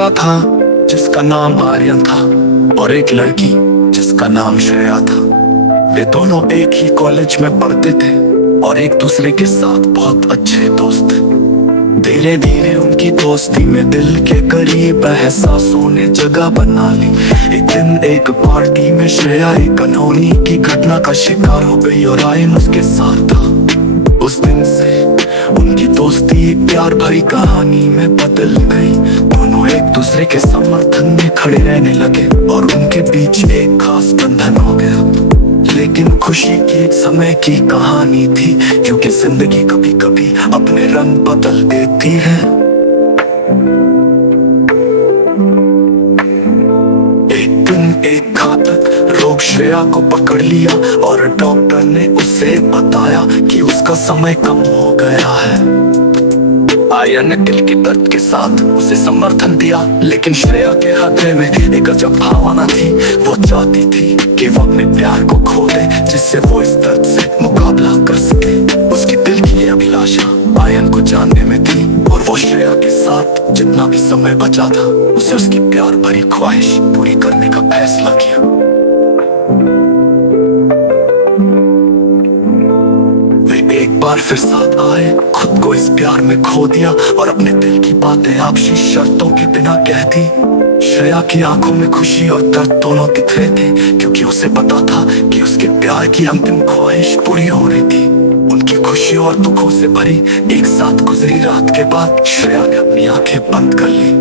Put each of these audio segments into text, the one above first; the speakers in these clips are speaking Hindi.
लड़का था जिसका नाम आर्यन था और एक लड़की जिसका नाम श्रेया था। वे दोनों एक ही कॉलेज में पढ़ते थे और एक दूसरे के साथ बहुत अच्छे दोस्त थे। धीरे धीरे उनकी दोस्ती में दिल के करीब एहसासों ने जगह बना ली। एक दिन एक पार्टी में श्रेया एक अनहोनी की घटना का शिकार हो गई और आर्यन उसके साथ था। उस दिन से उनकी दोस्ती एक प्यार भरी कहानी में बदल गई। दोनों एक दूसरे के समर्थन में खड़े रहने लगे और उनके बीच एक खास बंधन हो गया। लेकिन खुशी की समय की कहानी थी, क्योंकि जिंदगी कभी कभी अपने रंग बदल देती है। एक दिन एक घातक रोग श्रेया को पकड़ लिया और डॉक्टर ने उसे बताया कि उसका समय कम हो गया है। आर्यन ने दिल के दर्द के साथ उसे समर्थन दिया, लेकिन श्रेया के हृदय में एक अजब भावना थी। वो चाहती थी कि वो अपने प्यार को खो दे, जिससे वो इस दर्द से मुकाबला कर सके। उसकी दिल की ये अभिलाषा आर्यन को जानने में थी और वो श्रेया के साथ जितना भी समय बचा था उसे उसकी प्यार भरी ख्वाहिश पूरी करने का फैसला किया। एक बार फिर साथ आए, खुद को इस प्यार में खो दिया और अपने दिल की बातें आपसी शर्तों के बिना कह दी। श्रेया की आंखों में खुशी और दर्द दोनों दिख रहे थे, क्योंकि उसे पता था कि उसके प्यार की अंतिम ख्वाहिश पूरी हो रही थी। उनकी खुशी और दुखों से भरी एक साथ गुजरी रात के बाद श्रेया ने अपनी आंखें बंद कर ली।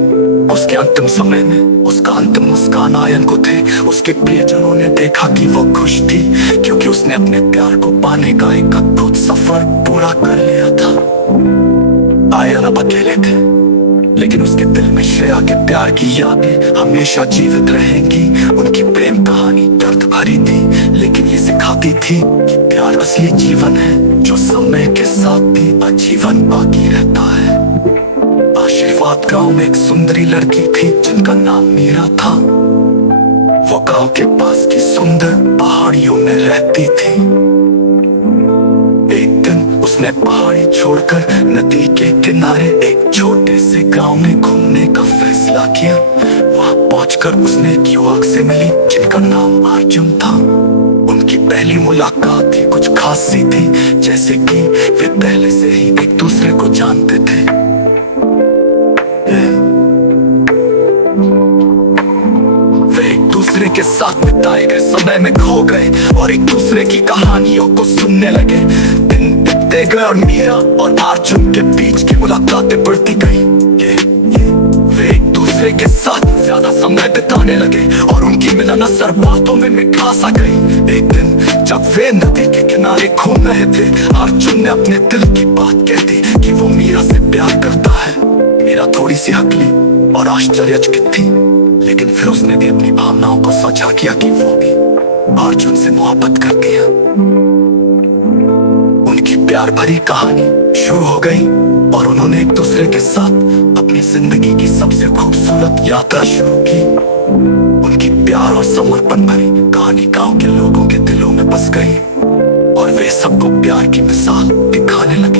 उसके अंतिम समय में उसका अंतिम मुस्कान आर्यन को थे। उसके प्रियजनों ने देखा कि वो खुश थी, क्योंकि उसने अपने प्यार को पाने का एक अद्भुत सफर पूरा कर लिया था। आर्यन अब अकेले थे, लेकिन उसके दिल में श्रेया के प्यार की यादें हमेशा जीवित रहेंगी। उनकी प्रेम कहानी दर्द भरी थी, लेकिन ये सिखाती थी कि प्यार असली जीवन है, जो समय के साथ भी आजीवन बाकी रहता है। आशीर्वाद गांव में एक सुंदरी लड़की थी जिनका नाम मीरा था। वो गांव के पास की सुंदर पहाड़ियों में रहती थी। एक दिन उसने पहाड़ी छोड़कर नदी के किनारे एक छोटे से गांव में घूमने का फैसला किया। वहां पहुंचकर उसने एक युवक से मिली जिनका नाम अर्जुन था। उनकी पहली मुलाकात ही कुछ खास सी थी, जैसे कि वे पहले से ही एक दूसरे को जानते थे। दूसरे के साथ बिताए गए समय में खो गए और एक दूसरे की कहानियों को सुनने लगे। दिन बीतते गए और मीरा और अर्जुन के बीच की मुलाकातें बढ़ती गई। वे एक दूसरे के साथ ज्यादा समय बिताने लगे और उनकी मिलनसार बातों में मिठास आ गई। एक दिन जब वे नदी के किनारे घूम रहे थे, अर्जुन ने अपने दिल की बात कह दी कि वो मीरा से प्यार करता है। मीरा थोड़ी सी हकली और आश्चर्यचकित थी, लेकिन फिर उसने भी अपनी भावनाओं को साझा किया कि वो भी अर्जुन से मोहब्बत करती है। उनकी प्यार भरी कहानी शुरू हो गई और उन्होंने एक दूसरे के साथ अपनी जिंदगी की सबसे खूबसूरत यात्रा शुरू की। उनकी प्यार और समर्पण भरी कहानी गांव के लोगों के दिलों में बस गई और वे सबको प्यार की मिसाल दिखाने लगे।